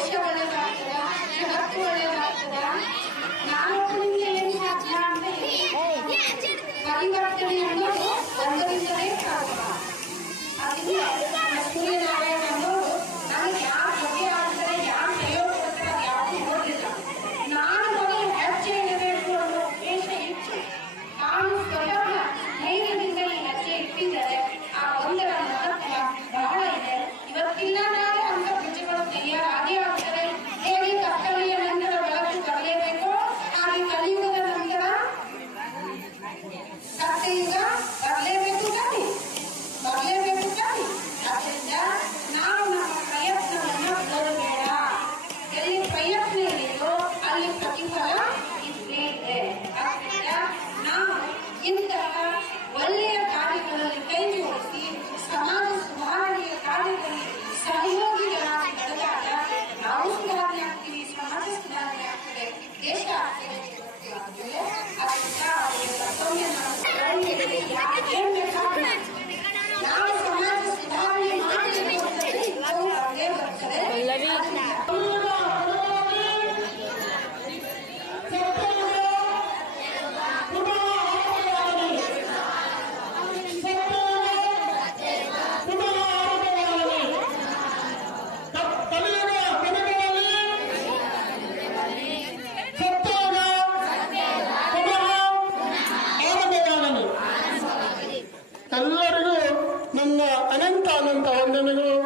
시험을 해서 하기는 제가 학교를 ಪ್ರತಿಫಲ ಇದ್ದೇ ನಾವು ಇಂತಹ ಒಳ್ಳೆಯ ಕಾರ್ಯಗಳಲ್ಲಿ ಕೈ ಜೋಡಿಸಿ ಸಮಾಜ ಸುಧಾರಣೆಯ ಕಾರ್ಯದಲ್ಲಿ ಸಹಯೋಗಿಗಳಾಗಿ ನಡೆದಾಗ ನಾವು ದೇಶ ಆಗ್ತದೆ ಎಲ್ಲರಿಗೂ ನನ್ನ ಅನಂತ ಅನಂತ ವಂದನೆಗಳು.